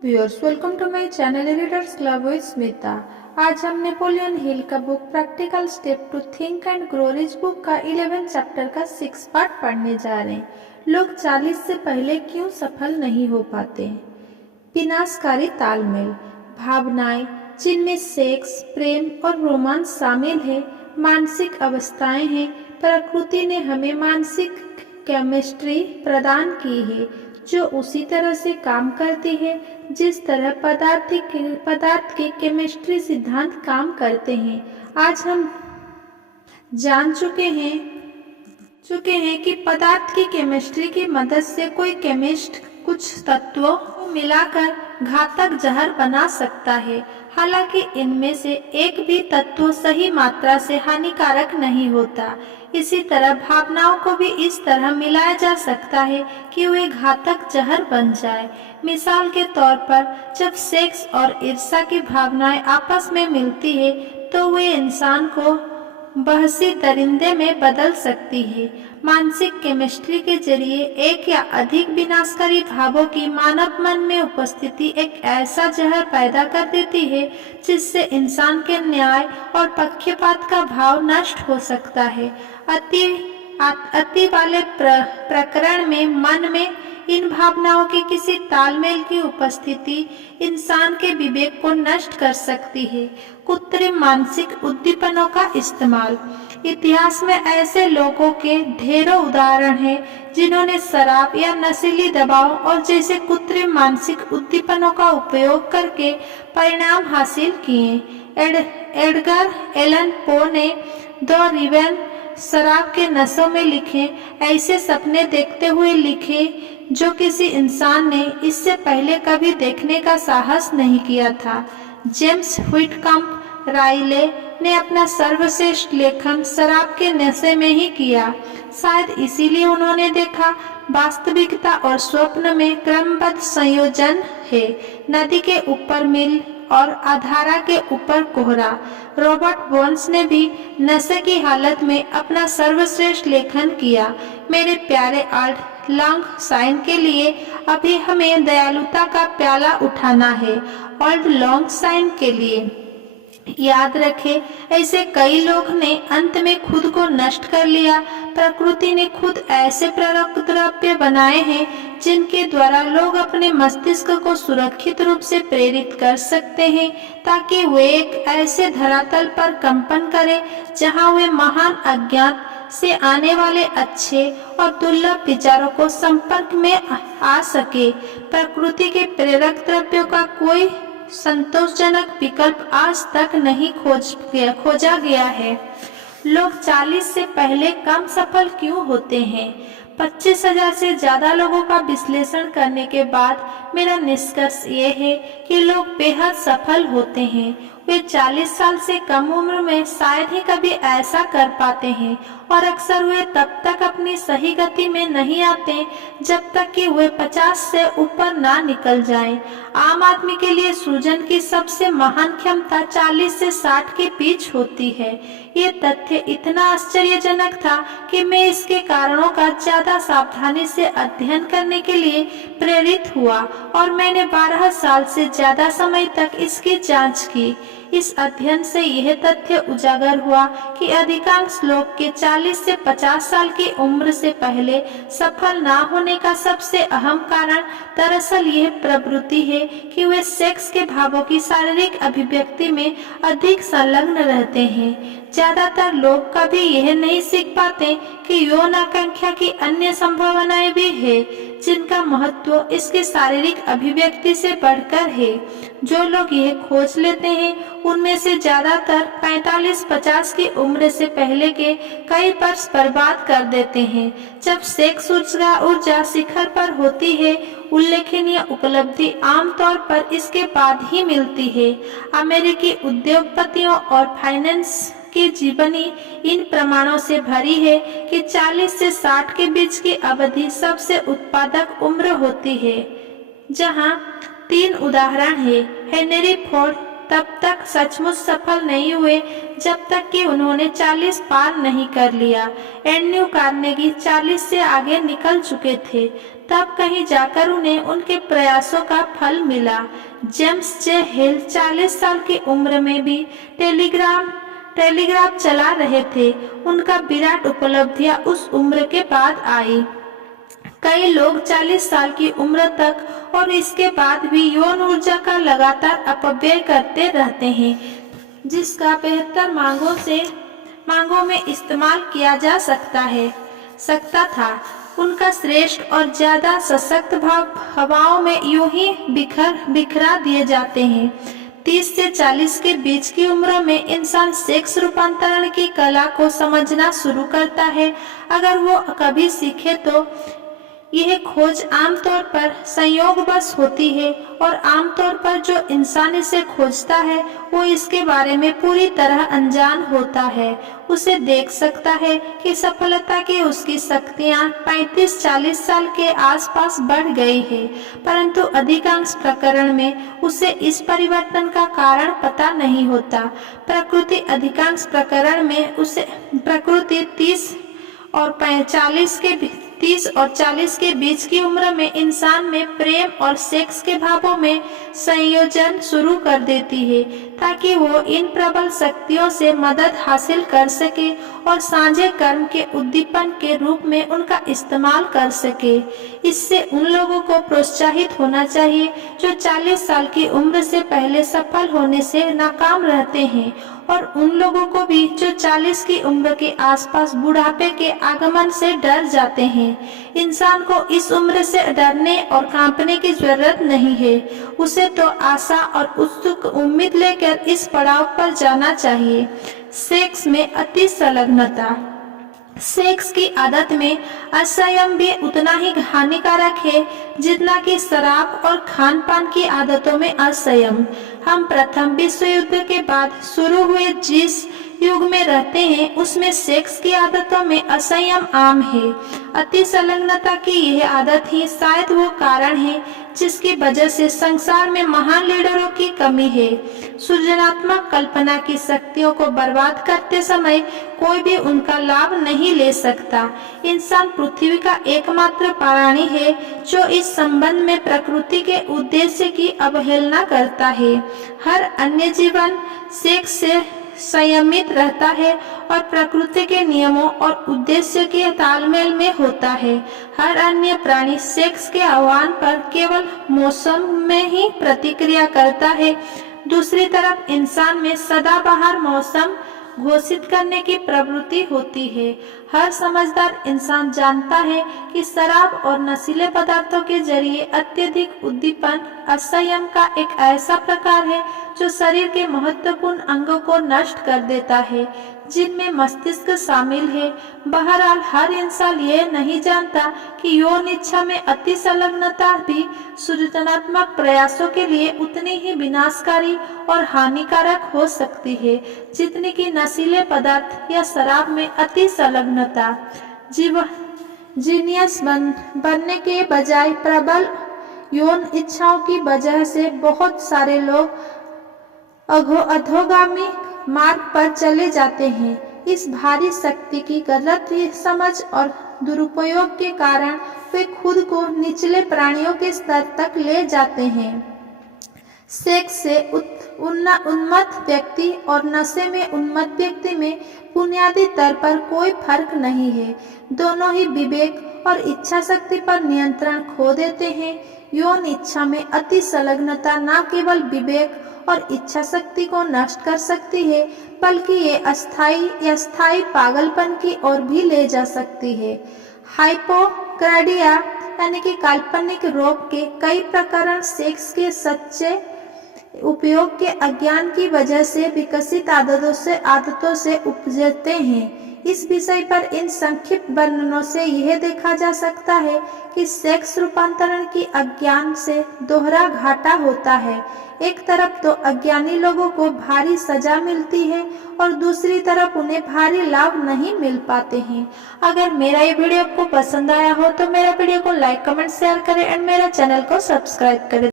Viewers, welcome to my channel readers club with Smita. आज हम Napoleon Hill का book practical step to think and grow rich book का 11 chapter का 6 part पढ़ने जा रहे हैं। लोग 40 से पहले क्यों सफल नहीं हो पाते। विनाशकारी तालमेल। भावनाएं जिनमें सेक्स, प्रेम और रोमांस शामिल है, मानसिक अवस्थाएं हैं। प्रकृति ने हमें मानसिक केमिस्ट्री प्रदान की है जो उसी तरह से काम करती है जिस तरह पदार्थ के केमिस्ट्री सिद्धांत काम करते हैं। आज हम जान चुके हैं कि पदार्थ की केमिस्ट्री की मदद से कोई केमिस्ट कुछ तत्वों को मिलाकर घातक जहर बना सकता है। हालांकि इनमें से एक भी तत्व सही मात्रा से हानिकारक नहीं होता। इसी तरह भावनाओं को भी इस तरह मिलाया जा सकता है कि वे घातक जहर बन जाए। मिसाल के तौर पर, जब सेक्स और ईर्ष्या की भावनाएं आपस में मिलती है तो वे इंसान को बहसी दरिंदे में बदल सकती है। मानसिक केमिस्ट्री के जरिए एक या अधिक विनाशकारी भावों की मानव मन में उपस्थिति एक ऐसा जहर पैदा कर देती है जिससे इंसान के न्याय और पक्षपात का भाव नष्ट हो सकता है। अति वाले प्रकरण में मन में इन भावनाओं की किसी तालमेल की उपस्थिति इंसान के विवेक को नष्ट कर सकती है। कृत्रिम मानसिक उद्दीपनों का इस्तेमाल। इतिहास में ऐसे लोगों के ढेरों उदाहरण हैं जिन्होंने शराब या नशीली दवाओं और जैसे कृत्रिम मानसिक उद्दीपनों का उपयोग करके परिणाम हासिल किए। एडगर एलन पो ने द रिवेन शराब के नशों में लिखे ऐसे सपने देखते हुए लिखे जो किसी इंसान ने इससे पहले कभी देखने का साहस नहीं किया था। जेम्स व्हिटकम्प राइले ने अपना सर्वश्रेष्ठ लेखन शराब के नशे में ही किया। शायद इसीलिए उन्होंने देखा वास्तविकता और स्वप्न में क्रमबद्ध संयोजन है। नदी के ऊपर मिल और अधारा के ऊपर कोहरा। रॉबर्ट बोन्स ने भी नशे की हालत में अपना सर्वश्रेष्ठ लेखन किया। मेरे प्यारे आर्ट लॉन्ग साइन के लिए अभी हमें दयालुता का प्याला उठाना है। ओल्ड लॉन्ग साइन के लिए याद रखें, ऐसे कई लोग ने अंत में खुद को नष्ट कर लिया। प्रकृति ने खुद ऐसे प्रेरक द्रव्य बनाए हैं जिनके द्वारा लोग अपने मस्तिष्क को सुरक्षित रूप से प्रेरित कर सकते हैं ताकि वे एक ऐसे धरातल पर कंपन करें जहां वे महान अज्ञात से आने वाले अच्छे और दुर्लभ विचारों को संपर्क में आ सके। प्रकृति के प्रेरक द्रव्यों का कोई संतोषजनक विकल्प आज तक नहीं खोजा गया है। लोग 40 से पहले कम सफल क्यों होते हैं। 25,000 से ज्यादा लोगों का विश्लेषण करने के बाद मेरा निष्कर्ष ये है कि लोग बेहद सफल होते हैं। वे 40 साल से कम उम्र में शायद ही कभी ऐसा कर पाते हैं और अक्सर वे तब तक अपनी सही गति में नहीं आते जब तक कि वे 50 से ऊपर ना निकल जाएं। आम आदमी के लिए सृजन की सबसे महान क्षमता 40 से 60 के बीच होती है। ये तथ्य इतना आश्चर्यजनक था कि मैं इसके कारणों का ज्यादा सावधानी से अध्ययन करने के लिए प्रेरित हुआ और मैंने 12 साल से ज्यादा समय तक इसकी जांच की। इस अध्ययन से यह तथ्य उजागर हुआ कि अधिकांश लोग के 40 से 50 साल की उम्र से पहले सफल ना होने का सबसे अहम कारण दरअसल यह प्रवृत्ति है कि वे सेक्स के भावों की शारीरिक अभिव्यक्ति में अधिक संलग्न रहते हैं। ज्यादातर लोग कभी यह नहीं सीख पाते कि यौन आकांक्षा की अन्य संभावनाएं भी है जिनका महत्व इसके शारीरिक अभिव्यक्ति से बढ़कर है। जो लोग यह खोज लेते हैं उनमें से ज्यादातर 45-50 की उम्र से पहले के कई वर्ष बर्बाद कर देते हैं। जब सेक्स ऊर्जा शिखर पर होती है, उल्लेखनीय उपलब्धि आमतौर पर इसके बाद ही मिलती है। अमेरिकी उद्योगपतियों और फाइनेंस की जीवनी इन प्रमाणों से भरी है कि 40 से 60 के बीच की अवधि सबसे उत्पादक उम्र होती है। जहां 3 उदाहरण है। हेनरी फोर्ड तब तक सचमुच सफल नहीं हुए जब तक कि उन्होंने 40 पार नहीं कर लिया। एंड्रयू कार्नेगी 40 से आगे निकल चुके थे तब कहीं जाकर उन्हें उनके प्रयासों का फल मिला। जेम्स जे हिल 40 साल की उम्र में भी टेलीग्राफ चला रहे थे। उनका विराट उपलब्धियां उस उम्र के बाद आई। कई लोग 40 साल की उम्र तक और इसके बाद भी यौन ऊर्जा का लगातार अपव्यय करते रहते हैं, जिसका बेहतर मांगों में इस्तेमाल किया जा सकता था। उनका श्रेष्ठ और ज्यादा सशक्त भाव हवाओं में यूं ही बिखरा दिए जाते हैं। 30 से 40 के बीच की उम्र में इंसान सेक्स रूपांतरण की कला को समझना शुरू करता है। अगर वो कभी सीखे तो यह खोज आमतौर पर संयोगवश होती है और आमतौर पर जो इंसान इसे खोजता है वो इसके बारे में पूरी तरह अनजान होता है। उसे देख सकता है कि सफलता की उसकी शक्तियां 35-40 साल के आसपास बढ़ गई है, परंतु अधिकांश प्रकरण में उसे इस परिवर्तन का कारण पता नहीं होता। अधिकांश प्रकरण में उसे प्रकृति 30 और 40 के बीच की उम्र में इंसान में प्रेम और सेक्स के भावों में संयोजन शुरू कर देती है, ताकि वो इन प्रबल शक्तियों से मदद हासिल कर सके और साझे कर्म के उद्दीपन के रूप में उनका इस्तेमाल कर सके। इससे उन लोगों को प्रोत्साहित होना चाहिए जो 40 साल की उम्र से पहले सफल होने से नाकाम रहते हैं, और उन लोगों को भी जो 40 की उम्र के आसपास बुढ़ापे के आगमन से डर जाते हैं। इंसान को इस उम्र से डरने और कांपने की जरूरत नहीं है। उसे तो आशा और उत्सुक उम्मीद लेकर इस पड़ाव पर जाना चाहिए। सेक्स में अति संलग्नता। सेक्स की आदत में असंयम भी उतना ही हानिकारक है जितना कि शराब और खान पान की आदतों में असंयम। हम प्रथम विश्व युद्ध के बाद शुरू हुए जिस युग में रहते हैं उसमें सेक्स की आदतों में असंयम आम है। अति संलग्नता की यह आदत ही शायद वो कारण है जिसकी वजह से संसार में महान लीडरों की कमी है। सृजनात्मक कल्पना की शक्तियों को बर्बाद करते समय कोई भी उनका लाभ नहीं ले सकता। इंसान पृथ्वी का एकमात्र प्राणी है जो इस संबंध में प्रकृति के उद्देश्य की अवहेलना करता है। हर अन्य जीवन सेक्स से संयमित रहता है और प्रकृति के नियमों और उद्देश्य के तालमेल में होता है। हर अन्य प्राणी सेक्स के आह्वान पर केवल मौसम में ही प्रतिक्रिया करता है। दूसरी तरफ इंसान में सदाबहार मौसम घोषित करने की प्रवृत्ति होती है। हर समझदार इंसान जानता है कि शराब और नशीले पदार्थों के जरिए अत्यधिक उद्दीपन असंयम का एक ऐसा प्रकार है जो शरीर के महत्वपूर्ण अंगों को नष्ट कर देता है, जिनमें मस्तिष्क शामिल है। बहरहाल हर इंसान ये नहीं जानता कि यौन इच्छा में अति संलग्नता भी सृजनात्मक प्रयासों के लिए उतनी ही विनाशकारी और हानिकारक हो सकती है जितनी कि नशीले पदार्थ या शराब में अति संलग्नता। जीनियस बनने के बजाय प्रबल यौन इच्छाओं की वजह से बहुत सारे लोग अधोगामी मार्ग पर चले जाते हैं। इस भारी शक्ति की गलत समझ और दुरुपयोग के कारण वे खुद को निचले प्राणियों के स्तर तक ले जाते हैं। सेक्स से उन्मत्त व्यक्ति और नशे में उन्मत्त व्यक्ति में बुनियादी तौर पर कोई फर्क नहीं है। दोनों ही विवेक और इच्छा शक्ति पर नियंत्रण खो देते हैं। यौन इच्छा में अति संलग्नता न केवल विवेक और इच्छा शक्ति को नष्ट कर सकती है, बल्कि ये अस्थायी पागलपन की ओर भी ले जा सकती है। हाइपोक्राडिया यानी कि काल्पनिक रोग के कई प्रकरण सेक्स के सच्चे उपयोग के अज्ञान की वजह से विकसित आदतों से उपजते हैं। इस विषय पर इन संक्षिप्त वर्णनों से यह देखा जा सकता है कि सेक्स रूपांतरण की अज्ञान से दोहरा घाटा होता है। एक तरफ तो अज्ञानी लोगों को भारी सजा मिलती है और दूसरी तरफ उन्हें भारी लाभ नहीं मिल पाते हैं। अगर मेरा ये वीडियो आपको पसंद आया हो तो मेरा वीडियो को लाइक, कमेंट, शेयर करें एंड मेरा चैनल को सब्सक्राइब करें।